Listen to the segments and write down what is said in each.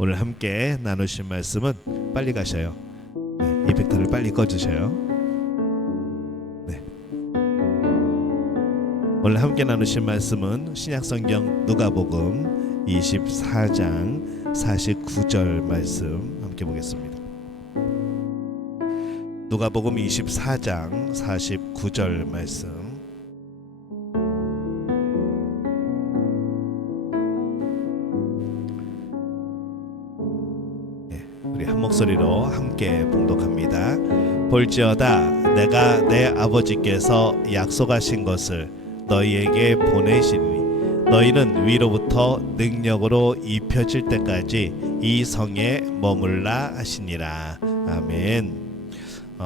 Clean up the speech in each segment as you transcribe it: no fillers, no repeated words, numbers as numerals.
오늘 함께 나누실 말씀은 빨리 가셔요. 이펙터를 빨리 꺼주셔요. 네. 오늘 함께 나누실 말씀은 신약성경 누가복음 24장 49절 말씀 함께 보겠습니다. 누가복음 24장 49절 말씀. 우리 한 목소리로 함께 봉독합니다. 볼지어다 내가 내 아버지께서 약속하신 것을 너희에게 보내시니 너희는 위로부터 능력으로 입혀질 때까지 이 성에 머물라 하시니라. 아멘.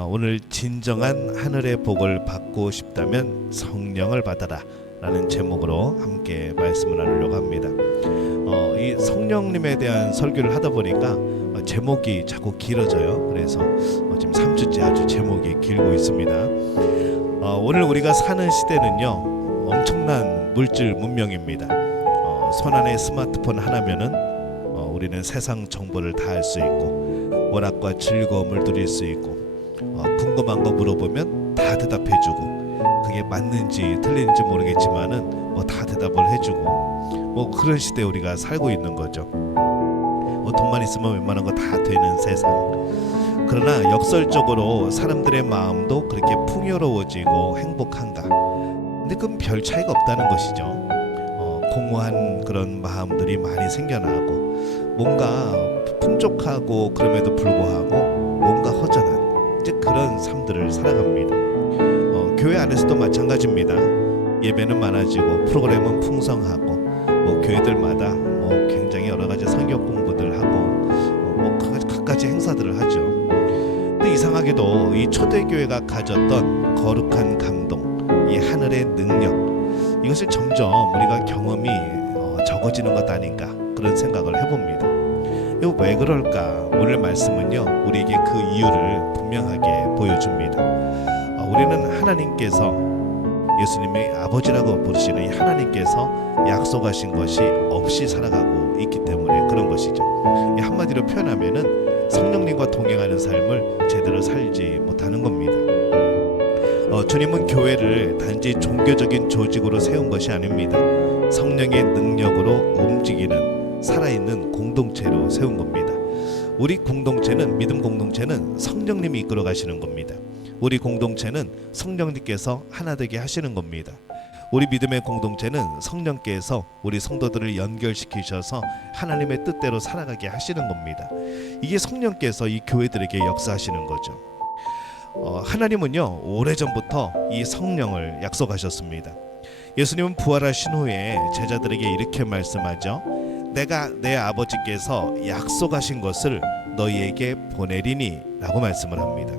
오늘 진정한 하늘의 복을 받고 싶다면 성령을 받아라 라는 제목으로 함께 말씀을 나누려고 합니다. 이 성령님에 대한 설교를 하다 보니까 제목이 자꾸 길어져요. 그래서 지금 3주째 아주 제목이 길고 있습니다. 오늘 우리가 사는 시대는요 엄청난 물질 문명입니다. 손안에 스마트폰 하나면은 우리는 세상 정보를 다 알 수 있고 오락과 즐거움을 누릴 수 있고 궁금한 거 물어보면 다 대답해주고 그게 맞는지 틀린지 모르겠지만은 다 대답을 해주고 그런 시대에 우리가 살고 있는 거죠. 돈만 있으면 웬만한 거 다 되는 세상. 그러나 역설적으로 사람들의 마음도 그렇게 풍요로워지고 행복한가? 근데 그건 별 차이가 없다는 것이죠. 공허한 그런 마음들이 많이 생겨나고 뭔가 풍족하고 그럼에도 불구하고 뭔가 허전한 이제 그런 삶들을 살아갑니다. 교회 안에서도 마찬가지입니다. 예배는 많아지고 프로그램은 풍성하고 교회들마다 굉장히 여러 가지 성경 공부들 하고 갖가지 행사들을 하죠. 근데 이상하게도 이 초대교회가 가졌던 거룩한 감동, 이 하늘의 능력, 이것을 점점 우리가 경험이 적어지는 것 아닌가 그런 생각을 해봅니다. 이거 왜 그럴까? 오늘 말씀은요 우리에게 그 이유를 분명하게 보여줍니다. 우리는 하나님께서 예수님의 아버지라고 부르시는 이 하나님께서 약속하신 것이 없이 살아가고 있기 때문에 그런 것이죠. 한마디로 표현하면은 성령님과 동행하는 삶을 제대로 살지 못하는 겁니다. 주님은 교회를 단지 종교적인 조직으로 세운 것이 아닙니다. 성령의 능력으로 움직이는 살아있는 공동체로 세운 겁니다. 우리 공동체는 믿음 공동체는 성령님이 이끌어 가시는 겁니다. 우리 공동체는 성령님께서 하나 되게 하시는 겁니다. 우리 믿음의 공동체는 성령께서 우리 성도들을 연결시키셔서 하나님의 뜻대로 살아가게 하시는 겁니다. 이게 성령께서 이 교회들에게 역사하시는 거죠. 하나님은요 오래전부터 이 성령을 약속하셨습니다. 예수님은 부활하신 후에 제자들에게 이렇게 말씀하죠. 내가 내 아버지께서 약속하신 것을 너희에게 보내리니 라고 말씀을 합니다.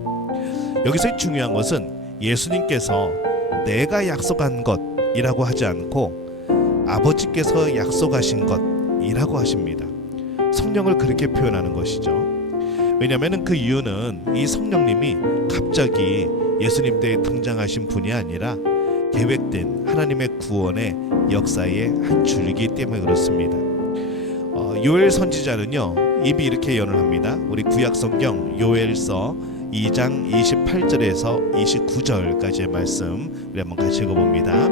여기서 중요한 것은 예수님께서 내가 약속한 것이라고 하지 않고 아버지께서 약속하신 것이라고 하십니다. 성령을 그렇게 표현하는 것이죠. 왜냐하면 그 이유는 이 성령님이 갑자기 예수님 때에 등장하신 분이 아니라 계획된 하나님의 구원의 역사의 한 줄이기 때문에 그렇습니다. 요엘 선지자는요 입이 이렇게 예언을 합니다. 우리 구약성경 요엘서 2장 28절에서 29절까지의 말씀 우리 한번 같이 읽어봅니다.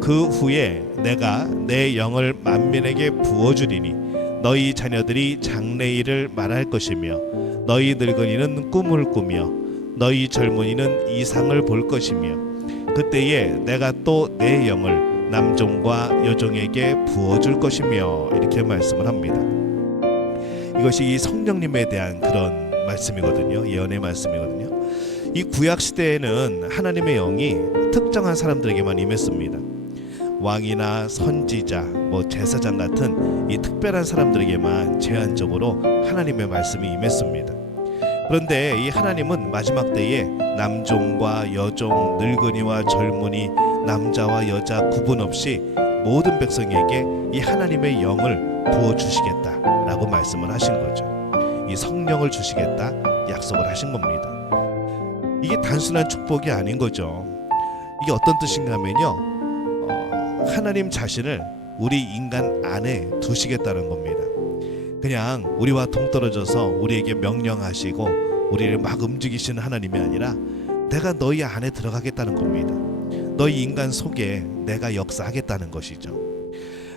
그 후에 내가 내 영을 만민에게 부어주리니 너희 자녀들이 장래일을 말할 것이며 너희 늙은이는 꿈을 꾸며 너희 젊은이는 이상을 볼 것이며 그때에 내가 또 내 영을 남종과 여종에게 부어줄 것이며 이렇게 말씀을 합니다. 이것이 이 성령님에 대한 그런 말씀이거든요. 예언의 말씀이거든요. 이 구약 시대에는 하나님의 영이 특정한 사람들에게만 임했습니다. 왕이나 선지자, 제사장 같은 이 특별한 사람들에게만 제한적으로 하나님의 말씀이 임했습니다. 그런데 이 하나님은 마지막 때에 남종과 여종, 늙은이와 젊은이, 남자와 여자 구분 없이 모든 백성에게 이 하나님의 영을 부어주시겠다라고 말씀을 하신 거죠. 이 성령을 주시겠다 약속을 하신 겁니다. 이게 단순한 축복이 아닌 거죠. 이게 어떤 뜻인가 하면요 하나님 자신을 우리 인간 안에 두시겠다는 겁니다. 그냥 우리와 동떨어져서 우리에게 명령하시고 우리를 막 움직이시는 하나님이 아니라 내가 너희 안에 들어가겠다는 겁니다. 너희 인간 속에 내가 역사하겠다는 것이죠.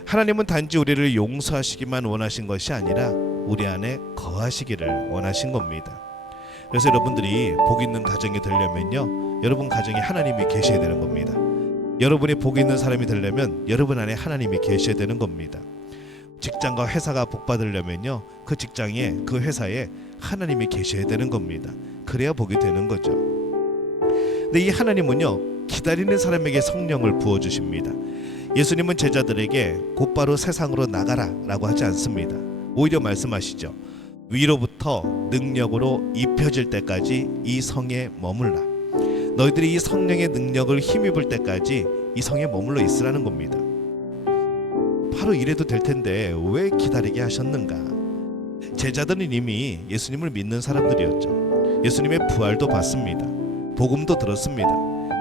하나님은 단지 우리를 용서하시기만 원하신 것이 아니라 우리 안에 거하시기를 원하신 겁니다. 그래서 여러분들이 복 있는 가정이 되려면요, 여러분 가정에 하나님이 계셔야 되는 겁니다. 여러분이 복 있는 사람이 되려면 여러분 안에 하나님이 계셔야 되는 겁니다. 직장과 회사가 복 받으려면요, 그 직장에 그 회사에 하나님이 계셔야 되는 겁니다. 그래야 복이 되는 거죠. 근데 이 하나님은요, 기다리는 사람에게 성령을 부어주십니다. 예수님은 제자들에게 곧바로 세상으로 나가라 라고 하지 않습니다. 오히려 말씀하시죠. 위로부터 능력으로 입혀질 때까지 이 성에 머물라. 너희들이 이 성령의 능력을 힘입을 때까지 이 성에 머물러 있으라는 겁니다. 바로 이래도 될 텐데 왜 기다리게 하셨는가? 제자들은 이미 예수님을 믿는 사람들이었죠. 예수님의 부활도 봤습니다. 복음도 들었습니다.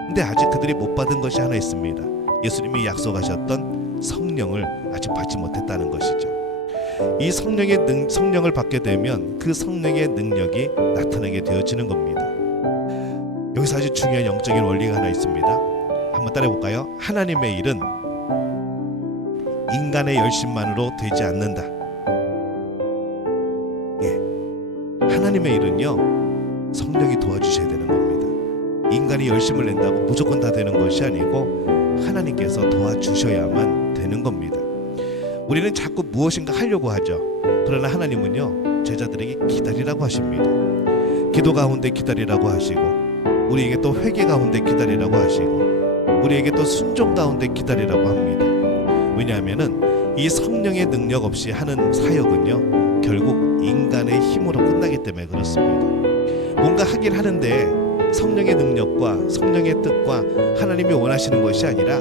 근데 아직 그들이 못 받은 것이 하나 있습니다. 예수님이 약속하셨던 성령을 아직 받지 못했다는 것이죠. 이 성령을 받게 되면 그 성령의 능력이 나타나게 되어지는 겁니다. 여기서 아주 중요한 영적인 원리가 하나 있습니다. 한번 따라해 볼까요? 하나님의 일은 인간의 열심만으로 되지 않는다. 하나님의 일은요, 성령이 도와주셔야 되는 겁니다. 인간이 열심을 낸다고 무조건 다 되는 것이 아니고 하나님께서 도와주셔야만 되는 겁니다. 우리는 자꾸 무엇인가 하려고 하죠. 그러나 하나님은요, 제자들에게 기다리라고 하십니다. 기도 가운데 기다리라고 하시고, 우리에게 또 회개 가운데 기다리라고 하시고, 우리에게 또 순종 가운데 기다리라고 합니다. 왜냐하면은 이 성령의 능력 없이 하는 사역은요, 결국 인간의 힘으로 끝나기 때문에 그렇습니다. 뭔가 하긴 하는데 성령의 능력과 성령의 뜻과 하나님이 원하시는 것이 아니라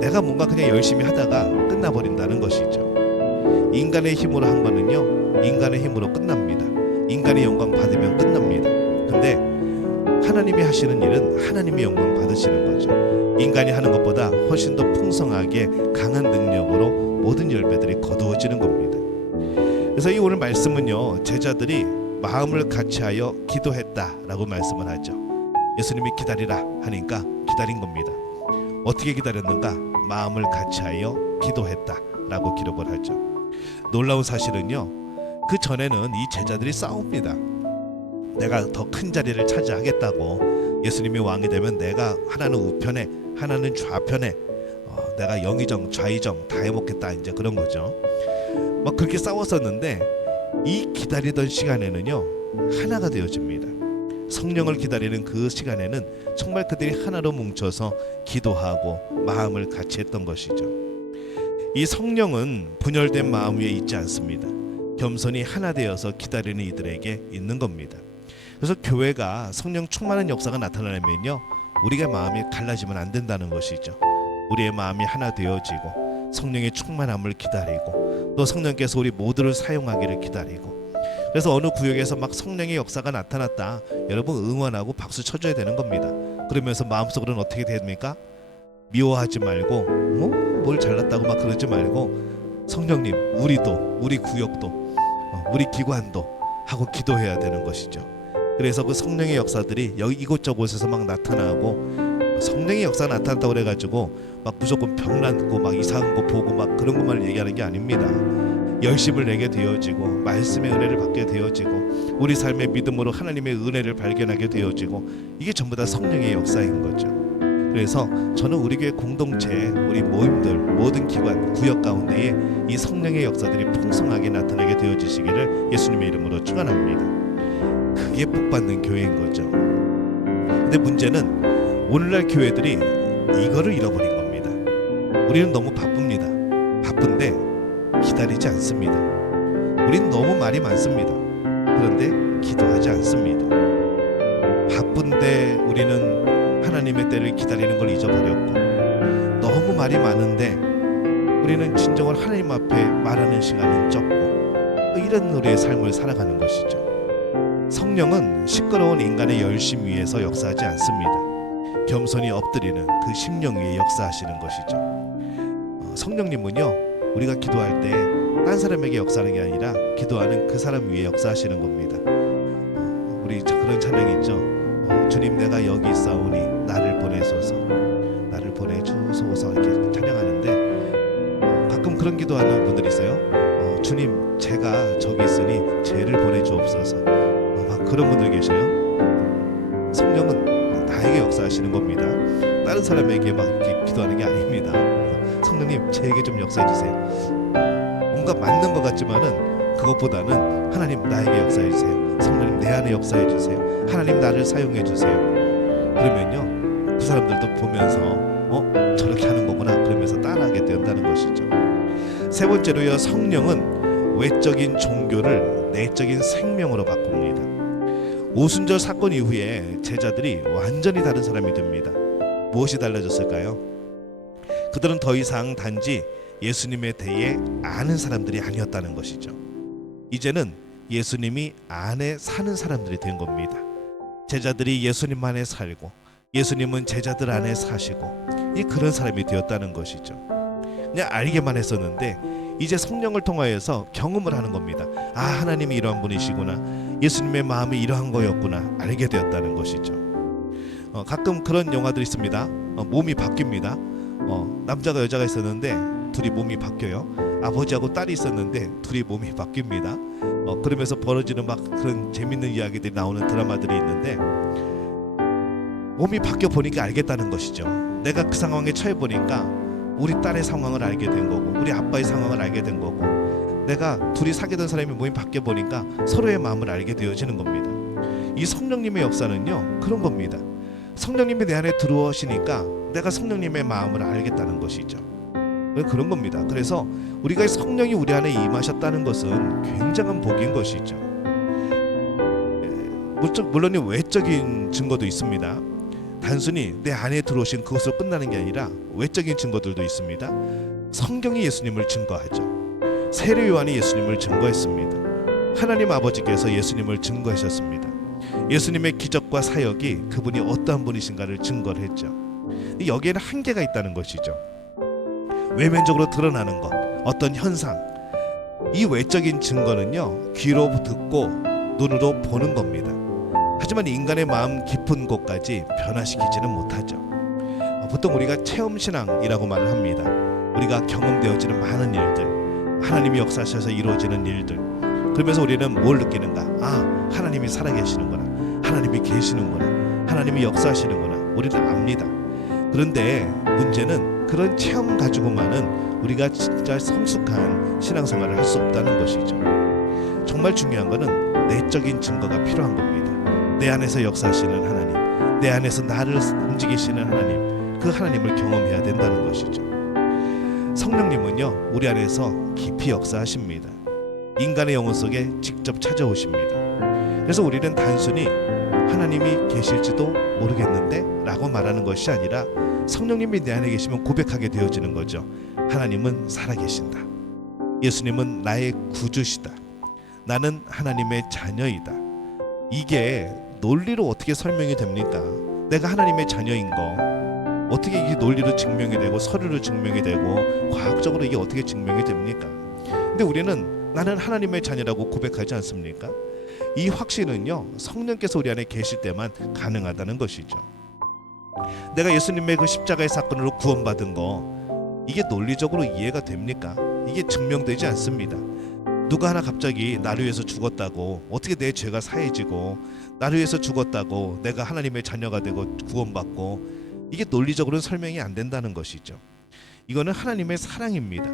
내가 뭔가 그냥 열심히 하다가 끝나버린다는 것이죠. 인간의 힘으로 한 거는요, 인간의 힘으로 끝납니다. 인간의 영광 받으면 끝납니다. 근데 하나님이 하시는 일은 하나님이 영광 받으시는 거죠. 인간이 하는 것보다 훨씬 더 풍성하게 강한 능력으로 모든 열매들이 거두어지는 겁니다. 그래서 이 오늘 말씀은요, 제자들이 마음을 같이하여 기도했다라고 말씀을 하죠. 예수님이 기다리라 하니까 기다린 겁니다. 어떻게 기다렸는가? 마음을 같이하여 기도했다라고 기록을 하죠. 놀라운 사실은요, 그 전에는 이 제자들이 싸웁니다. 내가 더 큰 자리를 차지하겠다고, 예수님이 왕이 되면 내가 하나는 우편에 하나는 좌편에 내가 영의정 좌의정 다 해먹겠다, 이제 그런 거죠. 막 그렇게 싸웠었는데 이 기다리던 시간에는요, 하나가 되어집니다. 성령을 기다리는 그 시간에는 정말 그들이 하나로 뭉쳐서 기도하고 마음을 같이 했던 것이죠. 이 성령은 분열된 마음 위에 있지 않습니다. 겸손히 하나 되어서 기다리는 이들에게 있는 겁니다. 그래서 교회가 성령 충만한 역사가 나타나려면요, 우리가 마음이 갈라지면 안 된다는 것이죠. 우리의 마음이 하나 되어지고 성령의 충만함을 기다리고 또 성령께서 우리 모두를 사용하기를 기다리고, 그래서 어느 구역에서 막 성령의 역사가 나타났다, 여러분 응원하고 박수 쳐줘야 되는 겁니다. 그러면서 마음속으로는 어떻게 됩니까? 미워하지 말고 뭘 잘났다고 막 그러지 말고, 성령님 우리도, 우리 구역도, 우리 기관도 하고 기도해야 되는 것이죠. 그래서 그 성령의 역사들이 여기 이곳저곳에서 막 나타나고, 성령의 역사가 나타났다고 그래가지고 막 무조건 병난고 막 이상한 거 보고 막 그런 것만 얘기하는 게 아닙니다. 열심을 내게 되어지고 말씀의 은혜를 받게 되어지고 우리 삶의 믿음으로 하나님의 은혜를 발견하게 되어지고, 이게 전부 다 성령의 역사인 거죠. 그래서 저는 우리 교회 공동체, 우리 모임들, 모든 기관, 구역 가운데에 이 성령의 역사들이 풍성하게 나타나게 되어지시기를 예수님의 이름으로 축원합니다. 그게 복받는 교회인 거죠. 근데 문제는 오늘날 교회들이 이거를 잃어버린 겁니다. 우리는 너무 바쁩니다. 바쁜데 기다리지 않습니다. 우리는 너무 말이 많습니다. 그런데 기도하지 않습니다. 바쁜데 우리는 하나님의 때를 기다리는 걸 잊어버렸고, 너무 말이 많은데 우리는 진정으로 하나님 앞에 말하는 시간은 적고, 이런 우리의 삶을 살아가는 것이죠. 성령은 시끄러운 인간의 열심 위에서 역사하지 않습니다. 겸손히 엎드리는 그 심령 위에 역사하시는 것이죠. 성령님은요, 우리가 기도할 때 딴 사람에게 역사하는 게 아니라 기도하는 그 사람 위에 역사하시는 겁니다. 우리 그런 찬양이 있죠. 주님 내가 여기 있사오니 나를 보내소서, 나를 보내주소서, 이렇게 찬양하는데 가끔 그런 기도하는 분들이 있어요. 주님 제가 저기 있으니 쟤를 보내주옵소서. 막 그런 분들 계셔요. 성령은 나에게 역사하시는 겁니다. 다른 사람에게 막 기도하는 게 아닙니다. 성령님 제게 좀 역사해 주세요. 뭔가 맞는 것 같지만은 그것보다는 하나님 나에게 역사해 주세요. 성령님 내 안에 역사해 주세요. 하나님 나를 사용해 주세요. 그러면요 그 사람들도 보면서 저렇게 하는 거구나 그러면서 따라하게 된다는 것이죠. 세 번째로요, 성령은 외적인 종교를 내적인 생명으로 바꿉니다. 오순절 사건 이후에 제자들이 완전히 다른 사람이 됩니다. 무엇이 달라졌을까요? 그들은 더 이상 단지 예수님에 대해 아는 사람들이 아니었다는 것이죠. 이제는 예수님이 안에 사는 사람들이 된 겁니다. 제자들이 예수님 안에 살고 예수님은 제자들 안에 사시고 그런 사람이 되었다는 것이죠. 그냥 알게만 했었는데 이제 성령을 통하여서 경험을 하는 겁니다. 아, 하나님이 이러한 분이시구나, 예수님의 마음이 이러한 거였구나 알게 되었다는 것이죠. 가끔 그런 영화들이 있습니다. 몸이 바뀝니다. 남자가 여자가 있었는데 둘이 몸이 바뀌어요. 아버지하고 딸이 있었는데 둘이 몸이 바뀝니다. 그러면서 벌어지는 막 그런 재밌는 이야기들이 나오는 드라마들이 있는데 몸이 바뀌어 보니까 알겠다는 것이죠. 내가 그 상황에 처해 보니까 우리 딸의 상황을 알게 된 거고 우리 아빠의 상황을 알게 된 거고 내가 둘이 사귀던 사람이 몸이 바뀌어 보니까 서로의 마음을 알게 되어지는 겁니다. 이 성령님의 역사는요 그런 겁니다. 성령님이 내 안에 들어오시니까 내가 성령님의 마음을 알겠다는 것이죠. 그런 겁니다. 그래서 우리가 성령이 우리 안에 임하셨다는 것은 굉장한 복인 것이죠. 물론 외적인 증거도 있습니다. 단순히 내 안에 들어오신 그것으로 끝나는 게 아니라 외적인 증거들도 있습니다. 성경이 예수님을 증거하죠. 세례 요한이 예수님을 증거했습니다. 하나님 아버지께서 예수님을 증거하셨습니다. 예수님의 기적과 사역이 그분이 어떠한 분이신가를 증거를 했죠. 여기에는 한계가 있다는 것이죠. 외면적으로 드러나는 것, 어떤 현상, 이 외적인 증거는요 귀로 듣고 눈으로 보는 겁니다. 하지만 인간의 마음 깊은 곳까지 변화시키지는 못하죠. 보통 우리가 체험신앙이라고 말을 합니다. 우리가 경험되어지는 많은 일들, 하나님이 역사하셔서 이루어지는 일들, 그러면서 우리는 뭘 느끼는가? 아, 하나님이 살아계시는구나, 하나님이 계시는구나, 하나님이 역사하시는구나, 우리는 압니다. 그런데 문제는 그런 체험 가지고만은 우리가 진짜 성숙한 신앙생활을 할 수 없다는 것이죠. 정말 중요한 것은 내적인 증거가 필요한 겁니다. 내 안에서 역사하시는 하나님, 내 안에서 나를 움직이시는 하나님, 그 하나님을 경험해야 된다는 것이죠. 성령님은요 우리 안에서 깊이 역사하십니다. 인간의 영혼 속에 직접 찾아오십니다. 그래서 우리는 단순히 하나님이 계실지도 모르겠는데 라고 말하는 것이 아니라 성령님이 내 안에 계시면 고백하게 되어지는 거죠. 하나님은 살아계신다. 예수님은 나의 구주시다. 나는 하나님의 자녀이다. 이게 논리로 어떻게 설명이 됩니까? 내가 하나님의 자녀인 거 어떻게 이게 논리로 증명이 되고 서류로 증명이 되고 과학적으로 이게 어떻게 증명이 됩니까? 근데 우리는 나는 하나님의 자녀라고 고백하지 않습니까? 이 확신은요 성령께서 우리 안에 계실 때만 가능하다는 것이죠. 내가 예수님의 그 십자가의 사건으로 구원받은 거 이게 논리적으로 이해가 됩니까? 이게 증명되지 않습니다. 누가 하나 갑자기 나를 위해서 죽었다고 어떻게 내 죄가 사해지고 나를 위해서 죽었다고 내가 하나님의 자녀가 되고 구원받고 이게 논리적으로는 설명이 안 된다는 것이죠. 이거는 하나님의 사랑입니다.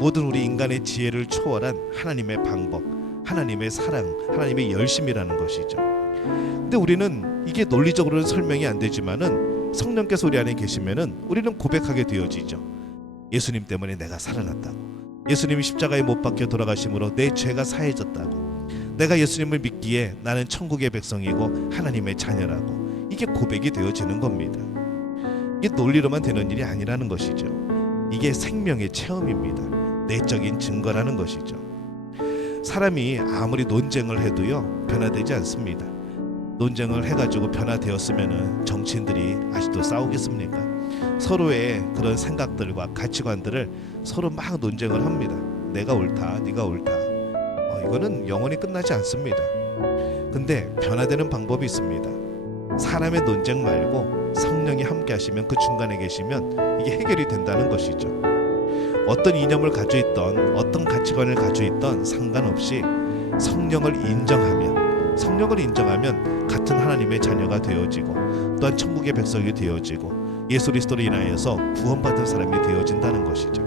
모든 우리 인간의 지혜를 초월한 하나님의 방법, 하나님의 사랑, 하나님의 열심이라는 것이죠. 근데 우리는 이게 논리적으로는 설명이 안 되지만은 성령께서 우리 안에 계시면은 우리는 고백하게 되어지죠. 예수님 때문에 내가 살아났다고. 예수님이 십자가에 못 박혀 돌아가심으로 내 죄가 사해졌다고. 내가 예수님을 믿기에 나는 천국의 백성이고 하나님의 자녀라고. 이게 고백이 되어지는 겁니다. 이게 논리로만 되는 일이 아니라는 것이죠. 이게 생명의 체험입니다. 내적인 증거라는 것이죠. 사람이 아무리 논쟁을 해도요 변화되지 않습니다. 논쟁을 해가지고 변화되었으면은 정치인들이 아직도 싸우겠습니까? 서로의 그런 생각들과 가치관들을 서로 막 논쟁을 합니다. 내가 옳다, 네가 옳다. 이거는 영원히 끝나지 않습니다. 근데 변화되는 방법이 있습니다. 사람의 논쟁 말고 성령이 함께 하시면, 그 중간에 계시면 이게 해결이 된다는 것이죠. 어떤 이념을 가지고 있던, 어떤 가치관을 가지고 있던 상관없이 성령을 인정하면 같은 하나님의 자녀가 되어지고, 또한 천국의 백성이 되어지고, 예수 그리스도로 인하여서 구원받은 사람이 되어진다는 것이죠.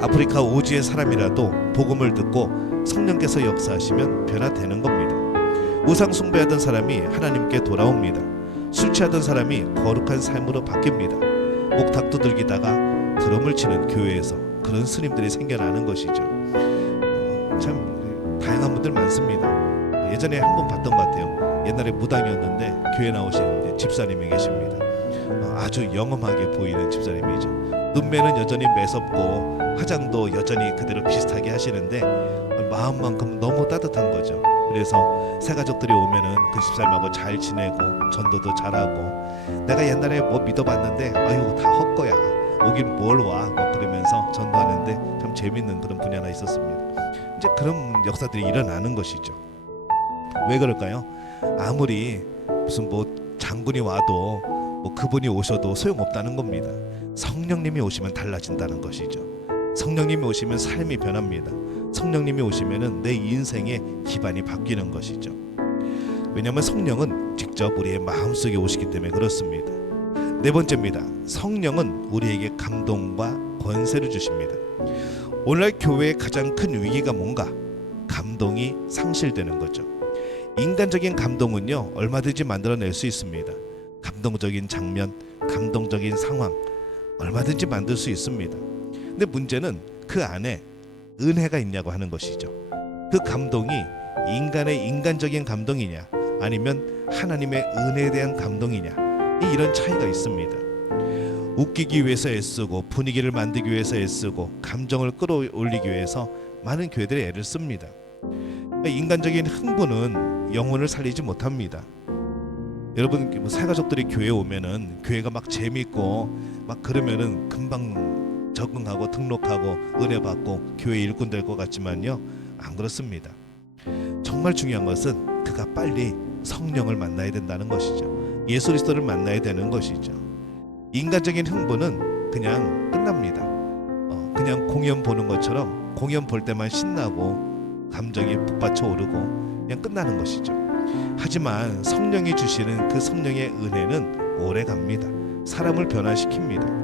아프리카 오지의 사람이라도 복음을 듣고 성령께서 역사하시면 변화되는 겁니다. 우상 숭배하던 사람이 하나님께 돌아옵니다. 술 취하던 사람이 거룩한 삶으로 바뀝니다. 옥탑 두들기다가 드럼을 치는 교회에서 그런 스님들이 생겨나는 것이죠. 참 다양한 분들 많습니다. 예전에 한번 봤던 것 같아요. 옛날에 무당이었는데 교회 나오시는데 집사님이 계십니다. 아주 영험하게 보이는 집사님이죠. 눈매는 여전히 매섭고 화장도 여전히 그대로 비슷하게 하시는데 마음만큼 너무 따뜻한 거죠. 그래서 새 가족들이 오면은 그 집사님하고 잘 지내고 전도도 잘하고, 내가 옛날에 뭐 믿어봤는데 아유 다 헛거야, 오긴 뭘 와, 뭐 그러면서 전도하는데 참 재밌는 그런 분이 하나 있었습니다. 이제 그런 역사들이 일어나는 것이죠. 왜 그럴까요? 아무리 무슨 뭐 장군이 와도 뭐 그분이 오셔도 소용없다는 겁니다. 성령님이 오시면 달라진다는 것이죠. 성령님이 오시면 삶이 변합니다. 성령님이 오시면은 내 인생의 기반이 바뀌는 것이죠. 왜냐하면 성령은 직접 우리의 마음속에 오시기 때문에 그렇습니다. 네 번째입니다. 성령은 우리에게 감동과 권세를 주십니다. 오늘날 교회의 가장 큰 위기가 뭔가? 감동이 상실되는 거죠. 인간적인 감동은요, 얼마든지 만들어낼 수 있습니다. 감동적인 장면, 감동적인 상황, 얼마든지 만들 수 있습니다. 근데 문제는 그 안에 은혜가 있냐고 하는 것이죠. 그 감동이 인간의 인간적인 감동이냐, 아니면 하나님의 은혜에 대한 감동이냐, 이런 차이가 있습니다. 웃기기 위해서 애쓰고 분위기를 만들기 위해서 애쓰고 감정을 끌어올리기 위해서 많은 교회들이 애를 씁니다. 인간적인 흥분은 영혼을 살리지 못합니다. 여러분, 새 가족들이 교회에 오면은 교회가 막 재밌고 막 그러면은 금방 적응하고 등록하고 은혜 받고 교회 일꾼 될 것 같지만요, 안 그렇습니다. 정말 중요한 것은 그가 빨리 성령을 만나야 된다는 것이죠. 예수 그리스도를 만나야 되는 것이죠. 인간적인 흥분은 그냥 끝납니다. 그냥 공연 보는 것처럼 공연 볼 때만 신나고 감정이 북받쳐 오르고 그냥 끝나는 것이죠. 하지만 성령이 주시는 그 성령의 은혜는 오래 갑니다. 사람을 변화시킵니다.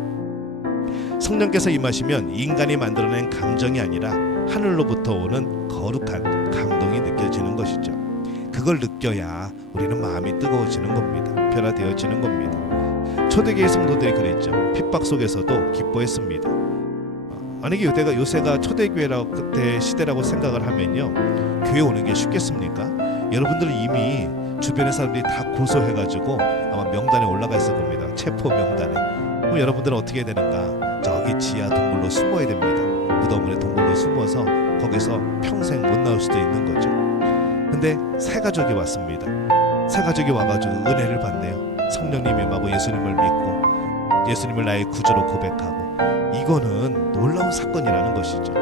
성령께서 임하시면 인간이 만들어낸 감정이 아니라 하늘로부터 오는 거룩한 감동이 느껴지는 것이죠. 그걸 느껴야 우리는 마음이 뜨거워지는 겁니다. 변화되어지는 겁니다. 초대교회 성도들이 그랬죠. 핍박 속에서도 기뻐했습니다. 만약에 요새가 초대교회라고 그때 시대라고 생각을 하면요, 교회 오는 게 쉽겠습니까? 여러분들 이미 주변의 사람들이 다 고소해가지고 아마 명단에 올라가 있을 겁니다. 체포 명단에. 그럼 여러분들은 어떻게 해야 되는가? 저기 지하 동굴로 숨어야 됩니다. 무덤으로 동굴로 숨어서 거기서 평생 못 나올 수도 있는 거죠. 근데 새 가족이 왔습니다. 새 가족이 와가지고 은혜를 받네요. 성령님이 임하고 예수님을 믿고 예수님을 나의 구주로 고백하고, 이거는 놀라운 사건이라는 것이죠.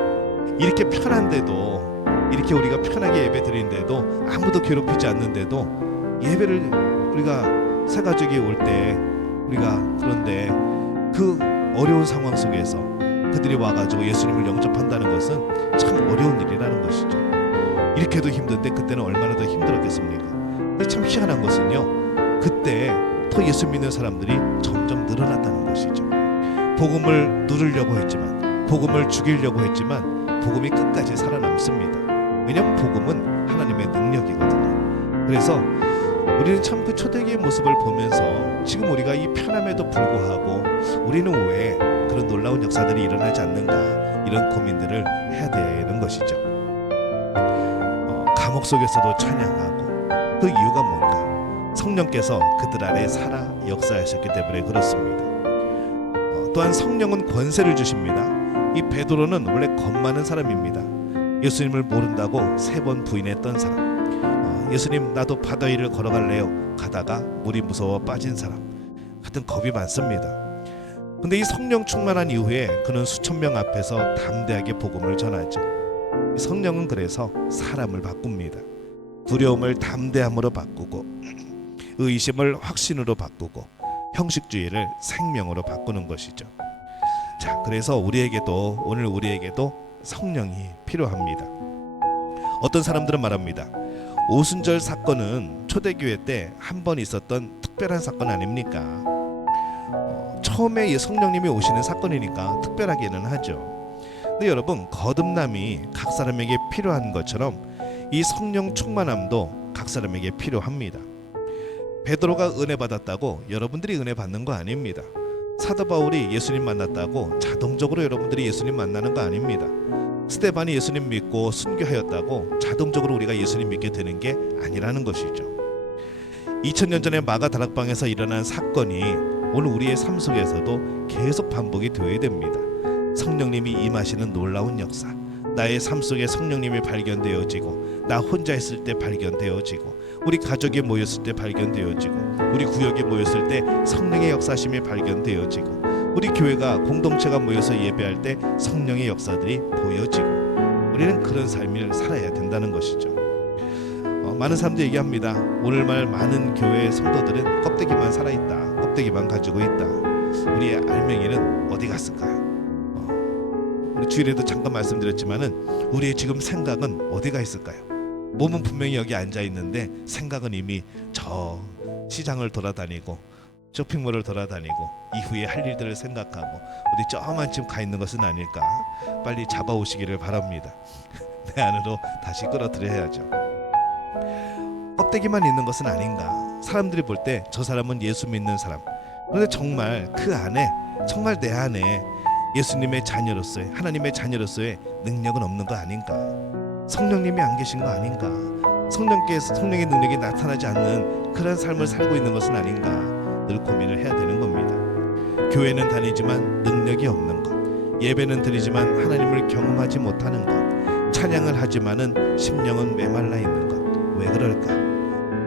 이렇게 편한데도, 이렇게 우리가 편하게 예배 드리는데도, 아무도 괴롭히지 않는데도 예배를 우리가 새 가족이 올 때 우리가, 그런데 그 어려운 상황 속에서 그들이 와가지고 예수님을 영접한다는 것은 참 어려운 일이라는 것이죠. 이렇게도 힘든데 그때는 얼마나 더 힘들었겠습니까? 근데 참 희한한 것은요, 그때 더 예수 믿는 사람들이 점점 늘어났다는 것이죠. 복음을 누르려고 했지만, 복음을 죽이려고 했지만 복음이 끝까지 살아남습니다. 왜냐하면 복음은 하나님의 능력이거든요. 그래서 우리는 참 그 초대교회의 모습을 보면서 지금 우리가 이 편함에도 불구하고 우리는 왜 그런 놀라운 역사들이 일어나지 않는가, 이런 고민들을 해야 되는 것이죠. 감옥 속에서도 찬양하고, 그 이유가 뭔가? 성령께서 그들 안에 살아 역사하셨기 때문에 그렇습니다. 또한 성령은 권세를 주십니다. 이 베드로는 원래 겁 많은 사람입니다. 예수님을 모른다고 3번 부인했던 사람. 예수님, 나도 바다 위를 걸어갈래요. 가다가 물이 무서워 빠진 사람. 하여튼 겁이 많습니다. 근데 이 성령 충만한 이후에 그는 수천 명 앞에서 담대하게 복음을 전하죠. 이 성령은 그래서 사람을 바꿉니다. 두려움을 담대함으로 바꾸고, 의심을 확신으로 바꾸고, 형식주의를 생명으로 바꾸는 것이죠. 자, 그래서 오늘 우리에게도 성령이 필요합니다. 어떤 사람들은 말합니다. 오순절 사건은 초대교회 때 한 번 있었던 특별한 사건 아닙니까? 처음에 성령님이 오시는 사건이니까 특별하기는 하죠. 근데 여러분, 거듭남이 각 사람에게 필요한 것처럼 이 성령 충만함도 각 사람에게 필요합니다. 베드로가 은혜 받았다고 여러분들이 은혜 받는 거 아닙니다. 사도 바울이 예수님 만났다고 자동적으로 여러분들이 예수님 만나는 거 아닙니다. 스데반이 예수님 믿고 순교하였다고 자동적으로 우리가 예수님 믿게 되는 게 아니라는 것이죠. 2000년 전에 마가 다락방에서 일어난 사건이 오늘 우리의 삶 속에서도 계속 반복이 되어야 됩니다. 성령님이 임하시는 놀라운 역사, 나의 삶 속에 성령님이 발견되어지고, 나 혼자 있을 때 발견되어지고, 우리 가족이 모였을 때 발견되어지고, 우리 구역에 모였을 때 성령의 역사심이 발견되어지고, 우리 교회가 공동체가 모여서 예배할 때 성령의 역사들이 보여지고, 우리는 그런 삶을 살아야 된다는 것이죠. 많은 사람들이 얘기합니다. 오늘날 많은 교회 성도들은 껍데기만 살아있다, 껍데기만 가지고 있다. 우리의 알맹이는 어디 갔을까요? 우리 주일에도 잠깐 말씀드렸지만은 우리의 지금 생각은 어디가 있을까요? 몸은 분명히 여기 앉아 있는데 생각은 이미 저 시장을 돌아다니고 쇼핑몰을 돌아다니고 이후에 할 일들을 생각하고 어디 저만쯤 가 있는 것은 아닐까. 빨리 잡아오시기를 바랍니다. 내 안으로 다시 끌어들여야죠. 껍데기만 있는 것은 아닌가. 사람들이 볼 때 저 사람은 예수 믿는 사람. 그런데 정말 그 안에, 정말 내 안에 예수님의 자녀로서의, 하나님의 자녀로서의 능력은 없는 거 아닌가. 성령님이 안 계신 거 아닌가. 성령의 능력이 나타나지 않는 그런 삶을 살고 있는 것은 아닌가. 늘 고민을 해야 되는 겁니다. 교회는 다니지만 능력이 없는 것, 예배는 드리지만 하나님을 경험하지 못하는 것, 찬양을 하지만은 심령은 메말라 있는 것. 왜 그럴까?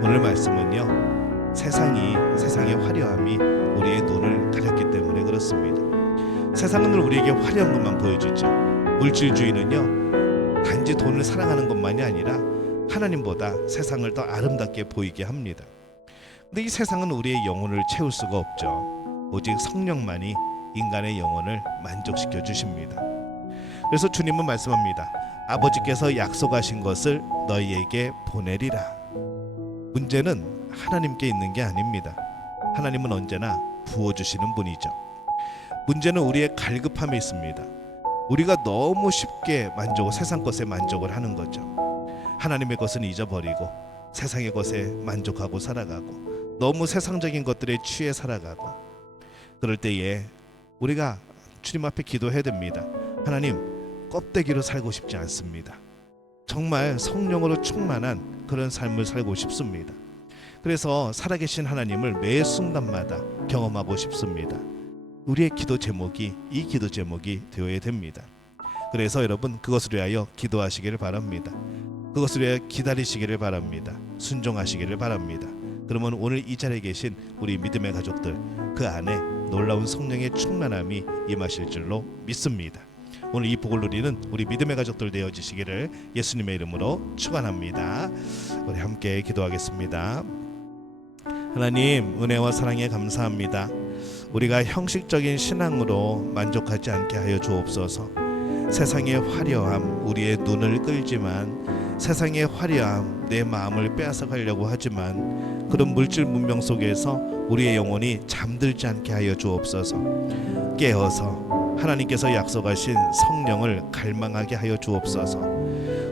오늘 말씀은요, 세상의 화려함이 우리의 눈을 가렸기 때문에 그렇습니다. 세상은 우리에게 화려한 것만 보여주죠. 물질주의는요, 단지 돈을 사랑하는 것만이 아니라 하나님보다 세상을 더 아름답게 보이게 합니다. 근데 이 세상은 우리의 영혼을 채울 수가 없죠. 오직 성령만이 인간의 영혼을 만족시켜 주십니다. 그래서 주님은 말씀합니다. 아버지께서 약속하신 것을 너희에게 보내리라. 문제는 하나님께 있는 게 아닙니다. 하나님은 언제나 부어주시는 분이죠. 문제는 우리의 갈급함에 있습니다. 우리가 너무 쉽게 세상 것에 만족을 하는 거죠. 하나님의 것은 잊어버리고 세상의 것에 만족하고 살아가고, 너무 세상적인 것들에 취해 살아가고, 그럴 때에 우리가 주님 앞에 기도해야 됩니다. 하나님, 껍데기로 살고 싶지 않습니다. 정말 성령으로 충만한 그런 삶을 살고 싶습니다. 그래서 살아계신 하나님을 매 순간마다 경험하고 싶습니다. 우리의 기도 제목이 이 기도 제목이 되어야 됩니다. 그래서 여러분, 그것을 위하여 기도하시기를 바랍니다. 그것을 위하여 기다리시기를 바랍니다. 순종하시기를 바랍니다. 그러면 오늘 이 자리에 계신 우리 믿음의 가족들, 그 안에 놀라운 성령의 충만함이 임하실 줄로 믿습니다. 오늘 이 복을 누리는 우리 믿음의 가족들 되어지시기를 예수님의 이름으로 축원합니다. 우리 함께 기도하겠습니다. 하나님, 은혜와 사랑에 감사합니다. 우리가 형식적인 신앙으로 만족하지 않게 하여 주옵소서. 세상의 화려함 우리의 눈을 끌지만, 세상의 화려함 내 마음을 빼앗아가려고 하지만, 그런 물질 문명 속에서 우리의 영혼이 잠들지 않게 하여 주옵소서. 깨어서 하나님께서 약속하신 성령을 갈망하게 하여 주옵소서.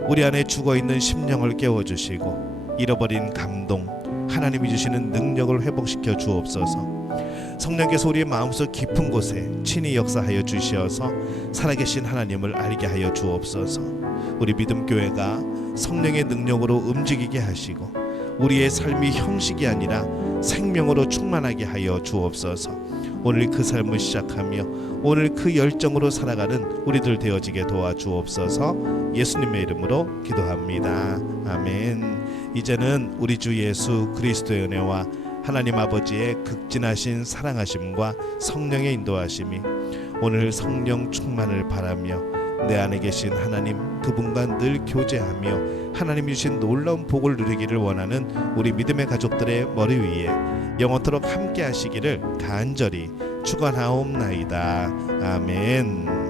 우리 안에 죽어있는 심령을 깨워주시고, 잃어버린 감동, 하나님이 주시는 능력을 회복시켜 주옵소서. 성령께서 우리의 마음속 깊은 곳에 친히 역사하여 주시어서 살아계신 하나님을 알게 하여 주옵소서. 우리 믿음교회가 성령의 능력으로 움직이게 하시고, 우리의 삶이 형식이 아니라 생명으로 충만하게 하여 주옵소서. 오늘 그 삶을 시작하며 오늘 그 열정으로 살아가는 우리들 되어지게 도와주옵소서. 예수님의 이름으로 기도합니다. 아멘. 이제는 우리 주 예수 그리스도의 은혜와 하나님 아버지의 극진하신 사랑하심과 성령의 인도하심이 오늘 성령 충만을 바라며 내 안에 계신 하나님 그분과 늘 교제하며 하나님이 주신 놀라운 복을 누리기를 원하는 우리 믿음의 가족들의 머리 위에 영원토록 함께 하시기를 간절히 축원하옵나이다. 아멘.